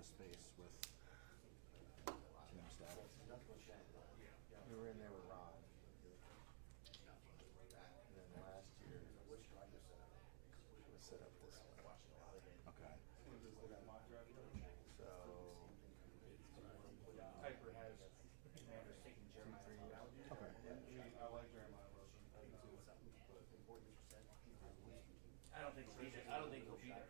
office space with team staff. We were in there with Ron. And then last year, it was set up this way. Okay. So, Piper has taken Jeremiah out. okay. I like Jeremiah. I don't think he'll be there. I don't think he'll be there.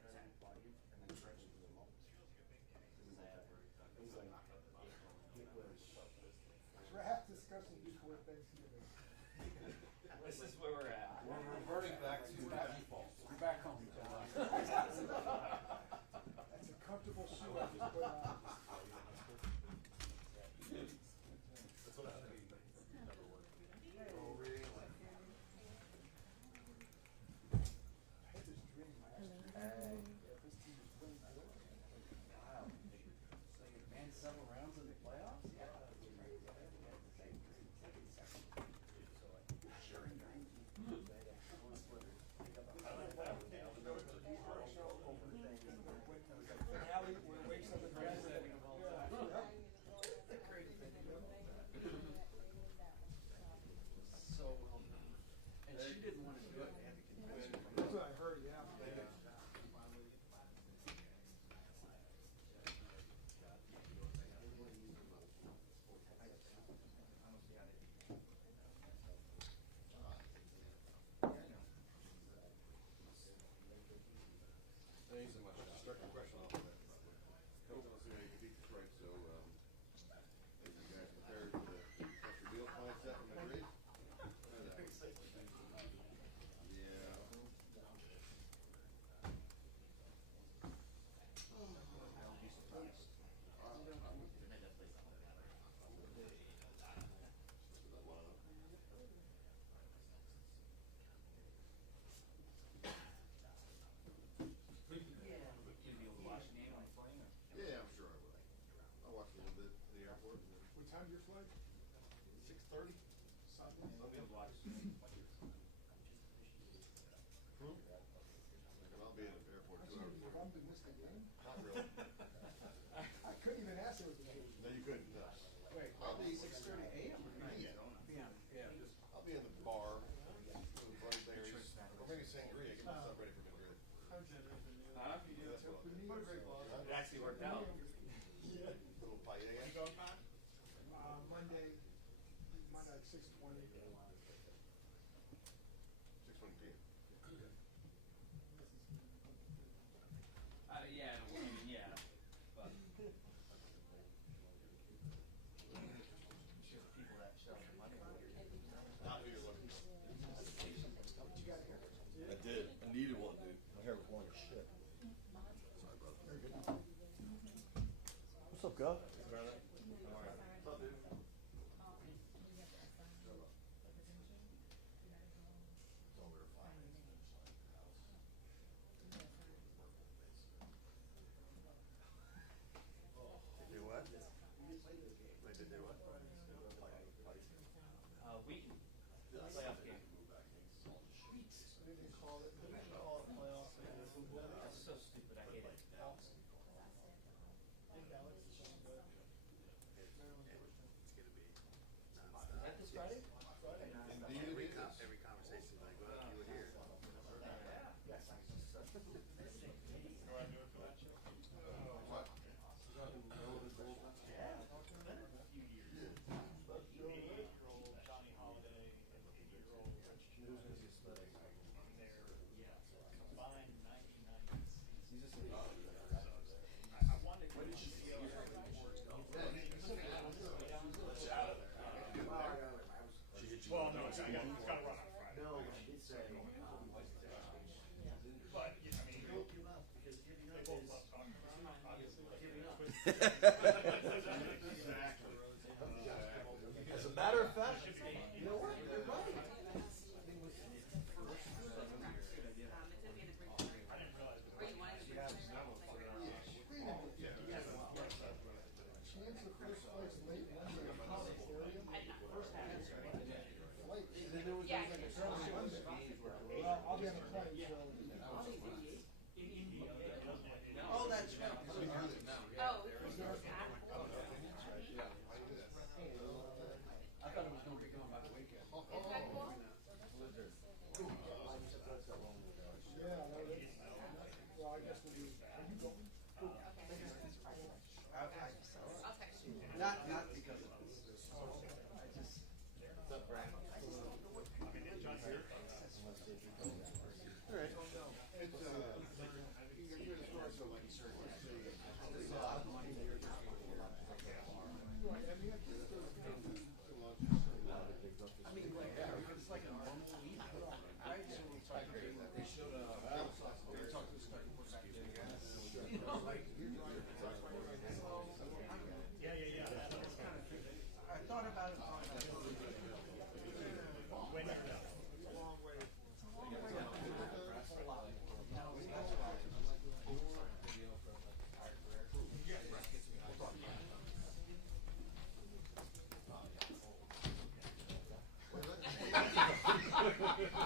Draft discussion before Thanksgiving. This is where we're at. We're reverting back to default. You're back home, John. That's a comfortable shoe I just put on. That's what I think. Never worked. Oh, really? I had this dream last year. This team was playing good. Wow. So you advanced several rounds in the playoffs? Yeah. Allie, when it wakes up and dresses it. So, and she didn't want to do it. That's what I heard, yeah. Thanks so much. Start your question off with that. Coach wants to see how you can beat Detroit, so are you guys prepared to set your deal plan set from the grade? Yeah. Yeah, I'm sure I will. I'll watch a little bit in the airport. What time your flight? 6:30. Sunday? I'll be able to watch. And I'll be in the airport 2 hours. You bummed and missed the game? Not really. I couldn't even ask it was a game. No, you couldn't. Wait, I'll be 6:30 a.m. or Yeah. Yeah. I'll be in the bar, right there, or maybe sangria. Get myself ready for Madrid. Huh? That's what I'll do. It actually worked out. Yeah. Little paella. Monday like 6:20. 6:20 p.m. Yeah, I mean, yeah. But just people that show their money. Not who you're looking for. What you got here? I did. I needed one, dude. My hair was long as shit. Sorry, brother. Very good. What's up, Gov? Do what? They did do what? We can playoff game. What did they call it? Playoffs. That's so stupid. I hate it. Is that this Friday? Indeed it is. Every conversation like, well, you were here. What? Well, no, it's got to run on Friday. No, she did say. But, yeah, I mean, they both love talking about it. Exactly. As a matter of fact, you know what? You're right. I didn't realize Chance of first place late Monday in College Stadium. Yeah. Well, I'll be on the plane, so. Oh, Well, I guess we'll do that. Are you going? Cool. Not because of this. I just. What's up, Brian? All right. It's, you're the story, so like, sir, I mean, like, it's like a normal week. I assume it's like they showed they talked to the starting quarterback. You know, like, I thought about it. When you're done. It's a long way.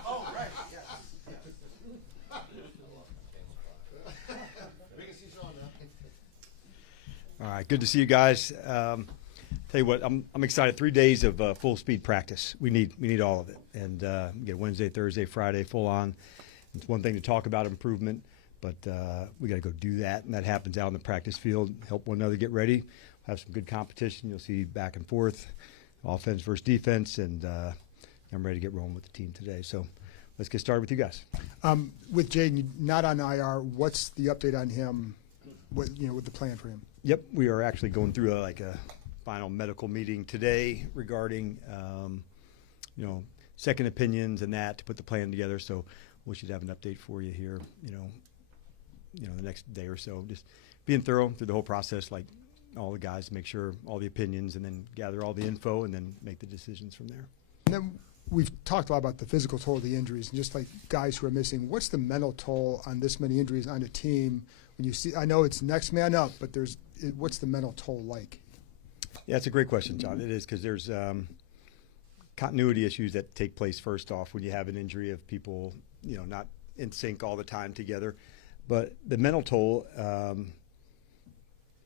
Oh, right, yes. we can see Sean now. All right, good to see you guys. Tell you what, I'm excited. 3 days of full speed practice. We need all of it, and get Wednesday, Thursday, Friday full on. It's one thing to talk about improvement, but we got to go do that, and that happens out in the practice field. Help one another get ready. Have some good competition. You'll see back and forth, offense versus defense, and I'm ready to get rolling with the team today. So let's get started with you guys. With Jaden not on IR, what's the update on him? What with the plan for him? Yep, we are actually going through a final medical meeting today regarding second opinions and that to put the plan together. So we should have an update for you here, the next day or so. Just being thorough through the whole process, like all the guys, to make sure all the opinions, and then gather all the info, and then make the decisions from there. And then we've talked a lot about the physical toll of the injuries, and just like guys who are missing, what's the mental toll on this many injuries on a team? When you see, I know it's next man up, but what's the mental toll like? Yeah, it's a great question, John. It is, because there's continuity issues that take place first off when you have an injury of people, not in sync all the time together. But the mental toll,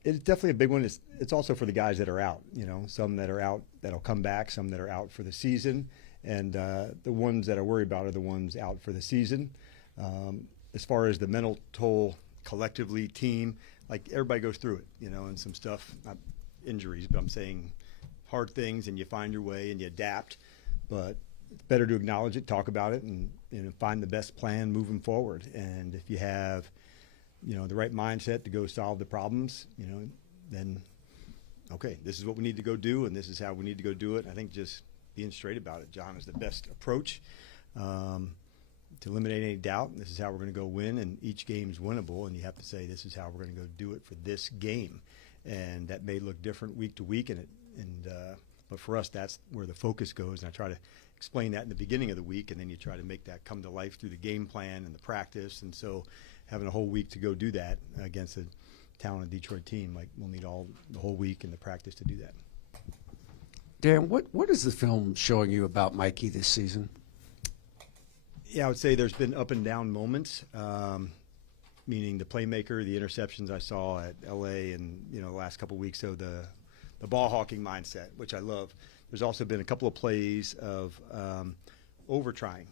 it's definitely a big one. It's also for the guys that are out, some that are out that'll come back, some that are out for the season. And the ones that I worry about are the ones out for the season. As far as the mental toll collectively, team, like everybody goes through it, and some stuff, not injuries, but I'm saying hard things, and you find your way and you adapt. But it's better to acknowledge it, talk about it, and find the best plan moving forward. And if you have, the right mindset to go solve the problems, then okay, this is what we need to go do, and this is how we need to go do it. I think just being straight about it, John, is the best approach to eliminate any doubt. This is how we're going to go win, and each game's winnable, and you have to say this is how we're going to go do it for this game. And that may look different week to week, but for us, that's where the focus goes. And I try to explain that in the beginning of the week, and then you try to make that come to life through the game plan and the practice. And so having a whole week to go do that against a talented Detroit team, like we'll need the whole week in the practice to do that. Dan, what is the film showing you about Mikey this season? Yeah, I would say there's been up and down moments, meaning the playmaker, the interceptions I saw at LA, and the last couple of weeks. So the ball hawking mindset, which I love. There's also been a couple of plays of over trying,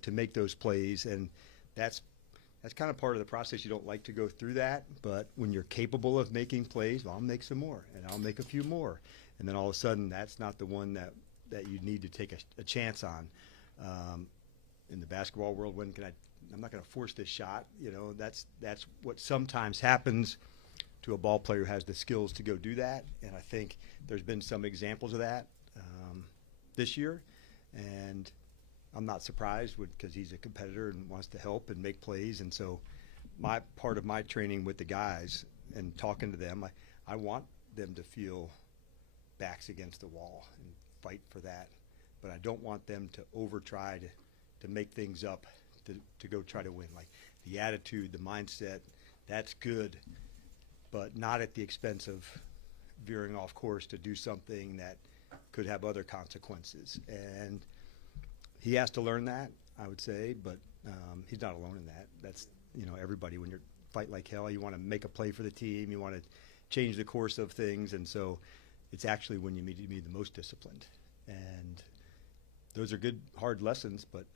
to make those plays, and that's kind of part of the process. You don't like to go through that, but when you're capable of making plays, well, I'll make some more, and I'll make a few more, and then all of a sudden, that's not the one that you need to take a chance on. In the basketball world, I'm not going to force this shot. That's what sometimes happens to a ball player who has the skills to go do that. And I think there's been some examples of that this year, and I'm not surprised because he's a competitor and wants to help and make plays. And so part of my training with the guys and talking to them, I want them to feel backs against the wall and fight for that, but I don't want them to over try to make things up, to go try to win. Like the attitude, the mindset, that's good, but not at the expense of veering off course to do something that could have other consequences. And he has to learn that, I would say, but he's not alone in that. That's, everybody, when you're fight like hell, you want to make a play for the team, you want to change the course of things, and so it's actually when you need to be the most disciplined. And those are good, hard lessons, but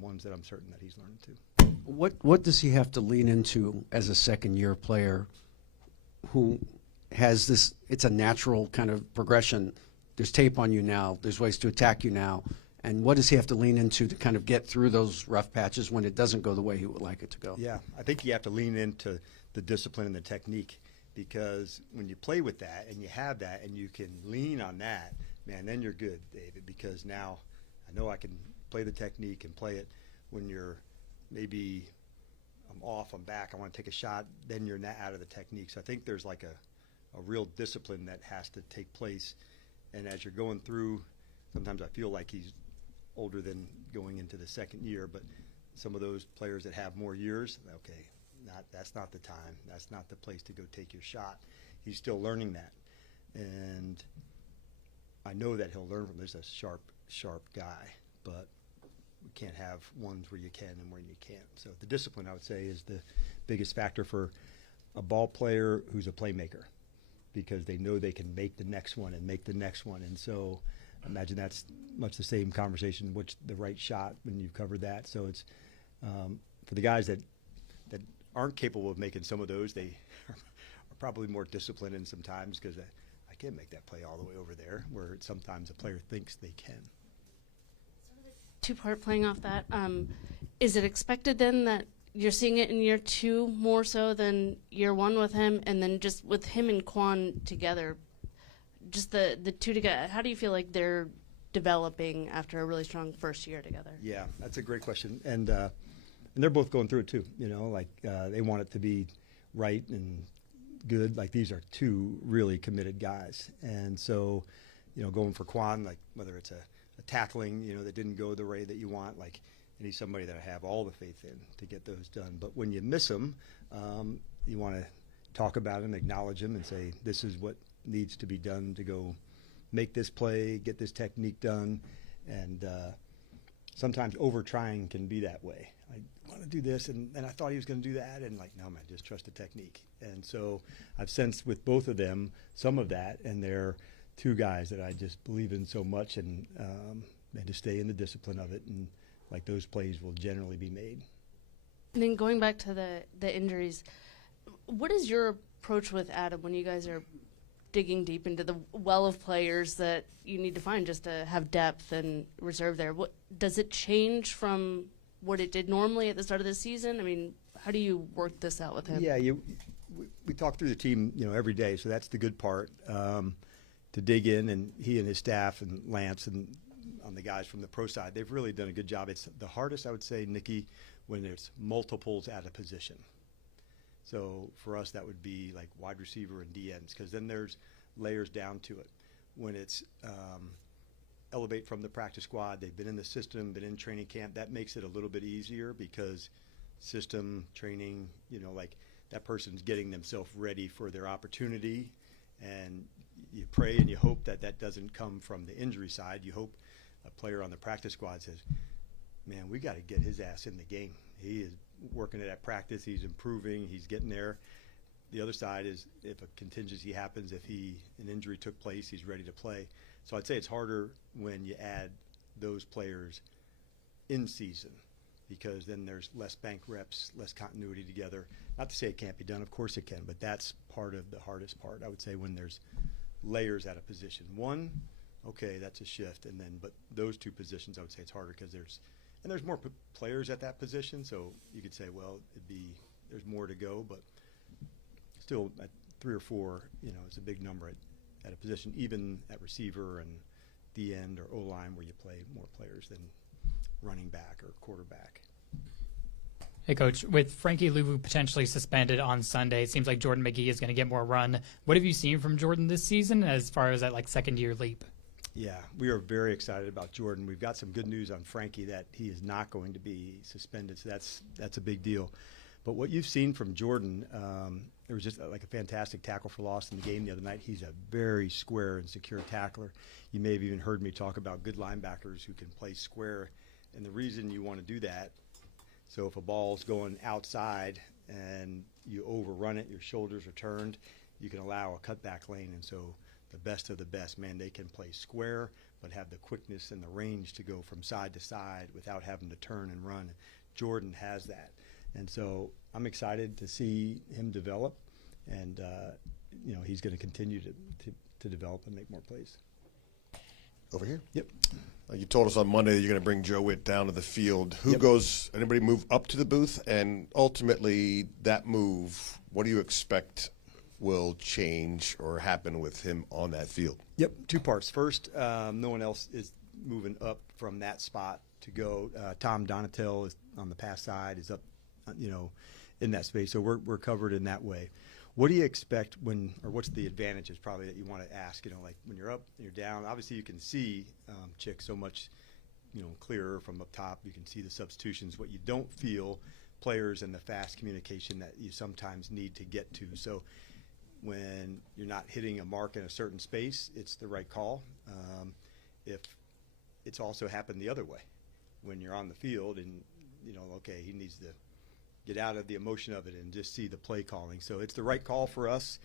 ones that I'm certain that he's learned too. What does he have to lean into as a second-year player who has this? It's a natural kind of progression. There's tape on you now. There's ways to attack you now. And what does he have to lean into to kind of get through those rough patches when it doesn't go the way he would like it to go? Yeah, I think you have to lean into the discipline and the technique, because when you play with that and you have that and you can lean on that, man, then you're good, David, because now I know I can play the technique and play it when you're maybe I'm off, I'm back, I want to take a shot, then you're not out of the technique. So I think there's like a real discipline that has to take place. And as you're going through, sometimes I feel like he's older than going into the second year, but some of those players that have more years, okay, that's not the time. That's not the place to go take your shot. He's still learning that. And I know that he'll learn from this. He's a sharp guy, but we can't have ones where you can and where you can't. So the discipline, I would say, is the biggest factor for a ball player who's a playmaker, because they know they can make the next one and make the next one. And so I imagine that's much the same conversation, which the right shot when you've covered that. So it's for the guys that aren't capable of making some of those, they are probably more disciplined in sometimes, because I can't make that play all the way over there, where sometimes a player thinks they can. Two-part playing off that. Is it expected then that you're seeing it in year two more so than year one with him, and then just with him and Quan together, just the two together, how do you feel like they're developing after a really strong first year together? Yeah, that's a great question. And they're both going through it too, they want it to be right and good. Like, these are two really committed guys. And so, going for Quan, like whether it's a tackling, that didn't go the way that you want, like, and he's somebody that I have all the faith in to get those done. But when you miss him, you want to talk about him, acknowledge him, and say, this is what needs to be done to go make this play, get this technique done. And sometimes over-trying can be that way. I want to do this, and I thought he was going to do that, and like, no, man, just trust the technique. And so I've sensed with both of them some of that, and they're two guys that I just believe in so much, and to stay in the discipline of it, and like those plays will generally be made. And then going back to the injuries, what is your approach with Adam when you guys are digging deep into the well of players that you need to find just to have depth and reserve there? What does it change from what it did normally at the start of the season? I mean, how do you work this out with him? Yeah, we talk through the team, every day, so that's the good part. To dig in, and he and his staff and Lance and on the guys from the pro side, they've really done a good job. It's the hardest, I would say, Nikki, when there's multiples at a position. So for us, that would be like wide receiver and DNs, because then there's layers down to it. When it's elevate from the practice squad, they've been in the system, been in training camp, that makes it a little bit easier, because system training, like that person's getting themselves ready for their opportunity, and you pray and you hope that doesn't come from the injury side. You hope a player on the practice squad says, man, we got to get his ass in the game. He is working it at practice. He's improving. He's getting there. The other side is if a contingency happens, if an injury took place, he's ready to play. So I'd say it's harder when you add those players in season, because then there's less bank reps, less continuity together. Not to say it can't be done. Of course it can, but that's part of the hardest part, I would say, when there's layers at a position. One, okay, that's a shift, but those two positions, I would say it's harder, because there's more players at that position, so you could say, well, there's more to go, but still at 3 or 4, it's a big number at a position, even at receiver and D end or O-line, where you play more players than running back or quarterback. Hey, Coach, with Frankie Luvu potentially suspended on Sunday, it seems like Jordan McGee is going to get more run. What have you seen from Jordan this season as far as that second-year leap? Yeah, we are very excited about Jordan. We've got some good news on Frankie, that he is not going to be suspended, so that's a big deal. But what you've seen from Jordan, there was just like a fantastic tackle for loss in the game the other night. He's a very square and secure tackler. You may have even heard me talk about good linebackers who can play square, and the reason you want to do that, so if a ball's going outside and you overrun it, your shoulders are turned, you can allow a cutback lane. And so the best of the best, man, they can play square but have the quickness and the range to go from side to side without having to turn and run. Jordan has that. And so I'm excited to see him develop, and he's going to continue to develop and make more plays. Over here. Yep. You told us on Monday that you're going to bring Joe Witt down to the field. Who Yep. goes? Anybody move up to the booth? And ultimately, that move, what do you expect will change or happen with him on that field? Yep, two parts. First, no one else is moving up from that spot to go. Tom Donatel is on the pass side, is up, in that space. So we're covered in that way. What do you expect what's the advantages probably that you want to ask? Like when you're up and you're down, obviously you can see Chick so much, clearer from up top. You can see the substitutions. What you don't feel, players and the fast communication that you sometimes need to get to. So when you're not hitting a mark in a certain space, it's the right call. If it's also happened the other way, when you're on the field and, okay, he needs to get out of the emotion of it and just see the play calling. So it's the right call for us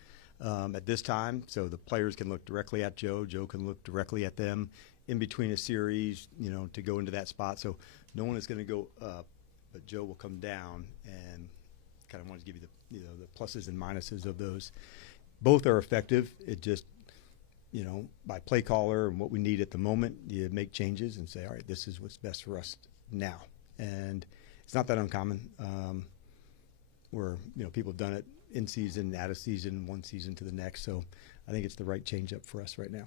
at this time. So the players can look directly at Joe. Joe can look directly at them in between a series, to go into that spot. So no one is going to go up, but Joe will come down, and kind of want to give you the pluses and minuses of those. Both are effective. It just, by play caller and what we need at the moment, you make changes and say, all right, this is what's best for us now. And it's not that uncommon where, people have done it in season, out of season, one season to the next. So I think it's the right change up for us right now.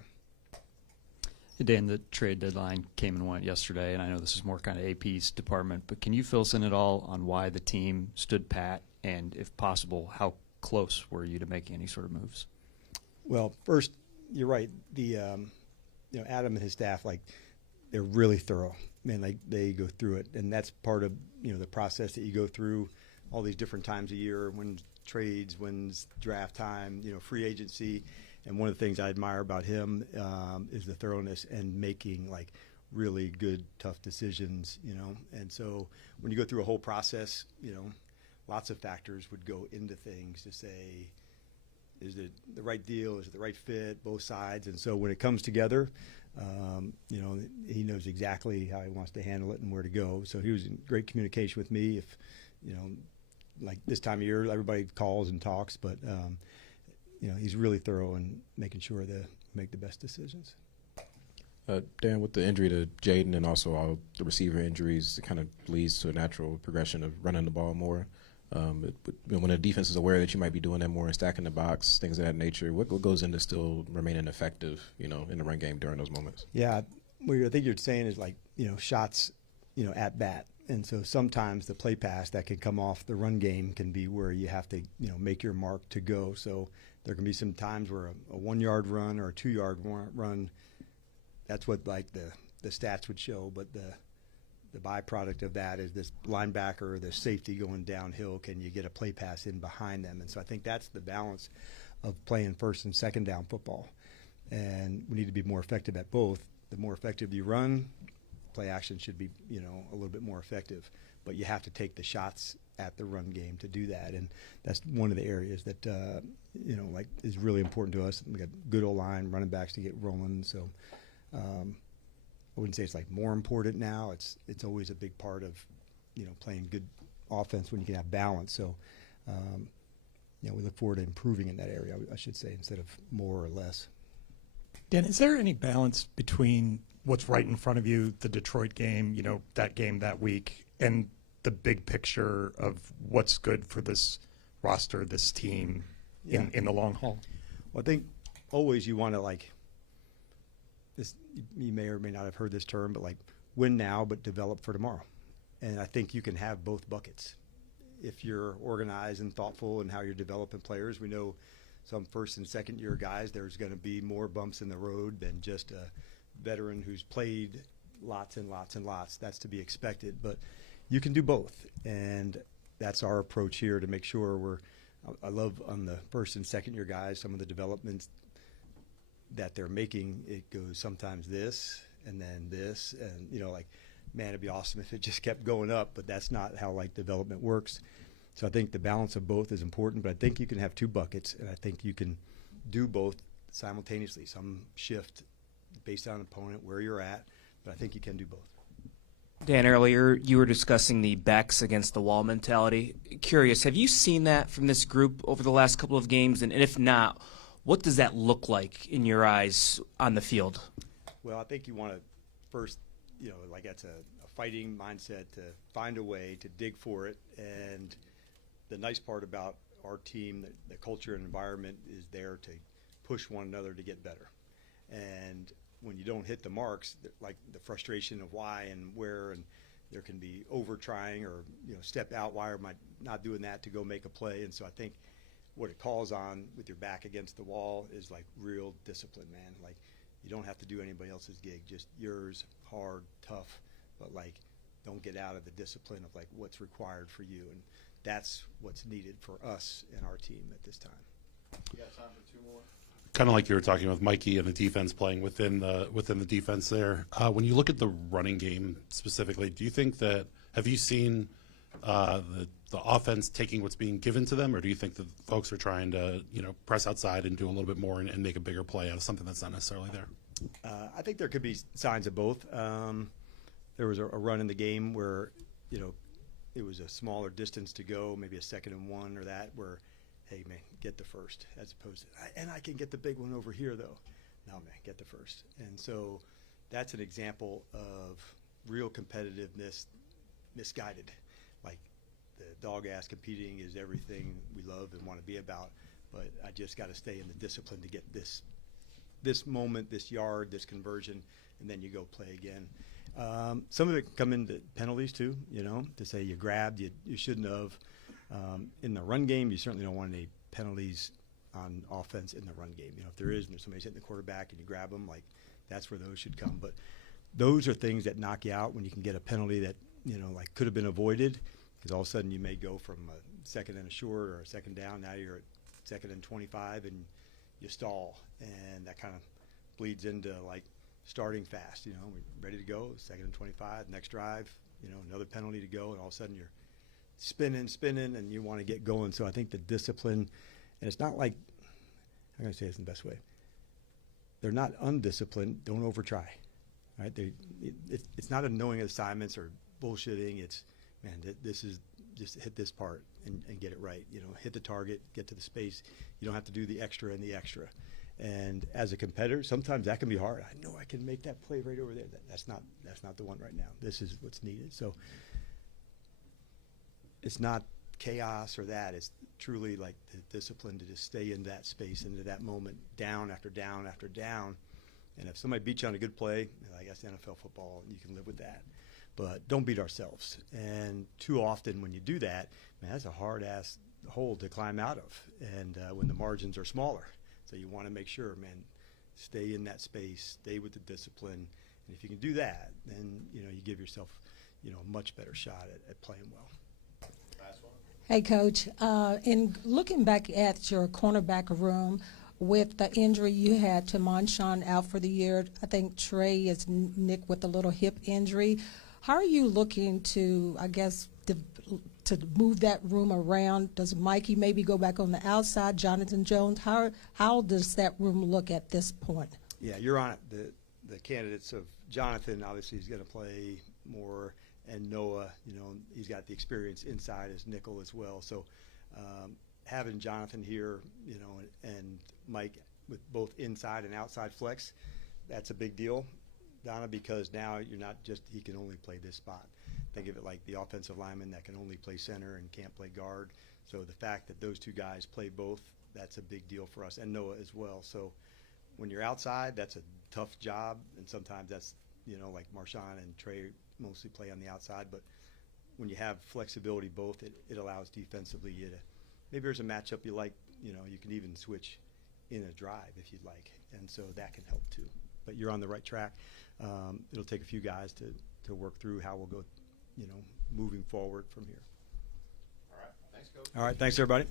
Hey Dan, the trade deadline came and went yesterday, and I know this is more kind of AP's department, but can you fill us in at all on why the team stood pat, and if possible, how close were you to making any sort of moves? Well, first, you're right. The Adam and his staff, they're really thorough. Man, they go through it, and that's part of the process that you go through all these different times a year. When trades, when's draft time, free agency, and one of the things I admire about him is the thoroughness and making really good, tough decisions. And so when you go through a whole process, lots of factors would go into things to say, is it the right deal? Is it the right fit? Both sides. And so when it comes together, he knows exactly how he wants to handle it and where to go. So he was in great communication with me. If, this time of year, everybody calls and talks, but, he's really thorough in making sure to make the best decisions. Dan, with the injury to Jaden and also all the receiver injuries, it kind of leads to a natural progression of running the ball more. When the defense is aware that you might be doing that more and stacking the box, things of that nature, what goes into still remaining effective, in the run game during those moments? Yeah, what I think you're saying is shots, at bat. And so sometimes the play pass that can come off the run game can be where you have to, make your mark to go. So there can be some times where a 1 yard run or a 2 yard run, that's what the stats would show. But the byproduct of that is this linebacker or the safety going downhill. Can you get a play pass in behind them? And so I think that's the balance of playing first and second down football. And we need to be more effective at both. The more effective you run, play action should be, a little bit more effective. But you have to take the shots at the run game to do that. And that's one of the areas that, is really important to us. We got good O-line, running backs to get rolling. So I wouldn't say it's more important now. It's always a big part of, playing good offense when you can have balance. So, we look forward to improving in that area, I should say, instead of more or less. Dan, is there any balance between what's right in front of you, the Detroit game, that game that week, and the big picture of what's good for this roster, this team in the long haul? Well, I think always you want to this, you may or may not have heard this term, but win now but develop for tomorrow. And I think you can have both buckets if you're organized and thoughtful in how you're developing players. We know some first and second year guys, there's going to be more bumps in the road than just a veteran who's played lots and lots and lots. That's to be expected, but you can do both. And that's our approach here to make sure I love on the first and second year guys, some of the developments that they're making. It goes sometimes this and then this, and man, it'd be awesome if it just kept going up, but that's not how development works. So I think the balance of both is important, but I think you can have two buckets, and I think you can do both simultaneously. Some shift based on opponent, where you're at, but I think you can do both. Dan, earlier you were discussing the backs against the wall mentality. Curious, have you seen that from this group over the last couple of games? And if not, what does that look like in your eyes on the field? Well, I think you want to first, like that's a fighting mindset to find a way to dig for it. And the nice part about our team, the culture and environment is there to push one another to get better. And when you don't hit the marks, like the frustration of why and where, and there can be over trying or step out. Why am I not doing that to go make a play? And so I think what it calls on with your back against the wall is like real discipline, man. Like you don't have to do anybody else's gig, just yours, hard, tough, but like don't get out of the discipline of like what's required for you. And that's what's needed for us and our team at this time. You got time for 2 more? Kind of like you were talking with Mikey and the defense playing within the defense there. When you look at the running game specifically, do you think that have you seen the offense taking what's being given to them, or do you think that folks are trying to press outside and do a little bit more and make a bigger play out of something that's not necessarily there? I think there could be signs of both. There was a run in the game where it was a smaller distance to go, maybe a 2nd and 1 or that, where hey, man, get the first, as opposed to, and I can get the big one over here, though. No, man, get the first. And so that's an example of real competitiveness misguided. Like the dog-ass competing is everything we love and want to be about, but I just got to stay in the discipline to get this moment, this yard, this conversion, and then you go play again. Some of it can come into penalties, too, to say you grabbed, you shouldn't have. In the run game, you certainly don't want any penalties on offense in the run game. If there is, and there's somebody's hitting the quarterback and you grab them, like that's where those should come. But those are things that knock you out when you can get a penalty that like could have been avoided, because all of a sudden you may go from a 2nd and a short or a 2nd down. Now you're at 2nd and 25 and you stall, and that kind of bleeds into like starting fast. We're ready to go, 2nd and 25, next drive, another penalty to go, and all of a sudden you're spinning, and you want to get going. So I think the discipline, and it's not like, I'm going to say this in the best way, they're not undisciplined, don't overtry, right? It's not a knowing assignments or bullshitting. It's, man, this is just hit this part and get it right. Hit the target, get to the space. You don't have to do the extra and the extra. And as a competitor, sometimes that can be hard. I know I can make that play right over there. That's not the one right now. This is what's needed. So it's not chaos or that. It's truly like the discipline to just stay in that space, into that moment, down after down after down. And if somebody beats you on a good play, I guess NFL football, you can live with that. But don't beat ourselves. And too often when you do that, man, that's a hard-ass hole to climb out of. And when the margins are smaller. So you want to make sure, man, stay in that space, stay with the discipline. And if you can do that, then, you give yourself, a much better shot at playing well. Hey, Coach, in looking back at your cornerback room, with the injury you had to Marshawn out for the year, I think Trey is nicked with a little hip injury. How are you looking to, I guess, to move that room around? Does Mikey maybe go back on the outside, Jonathan Jones? How does that room look at this point? Yeah, you're on it. The candidates of Jonathan, obviously, is going to play more. And Noah, he's got the experience inside as nickel as well. So having Jonathan here, and Mike with both inside and outside flex, that's a big deal, Donna, because now you're not just he can only play this spot. Think of it like the offensive lineman that can only play center and can't play guard. So the fact that those two guys play both, that's a big deal for us, and Noah as well. So when you're outside, that's a tough job, and sometimes that's, like Marshawn and Trey mostly play on the outside, but when you have flexibility both, it allows defensively you to, maybe there's a matchup you like, you can even switch in a drive if you'd like, and so that can help too. But you're on the right track. It'll take a few guys to work through how we'll go, moving forward from here. All right, thanks, Coach. All right, thanks everybody.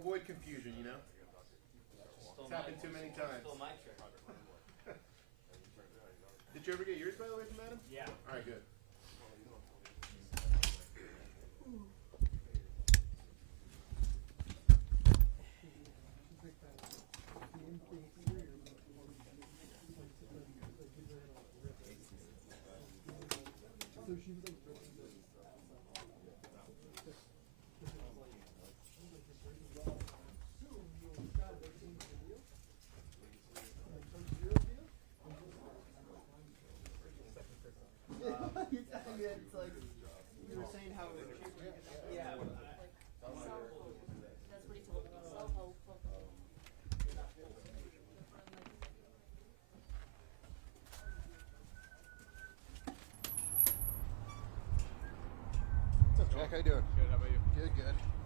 avoid confusion, you know? It's happened too many times. Stole my trick. Did you ever get yours, by the way, from Adam? Yeah. All right, good. It's like you were saying how yeah. That's what he told me. So hopeful. What's up, Jack? How you doing? Good. How about you? Good, good.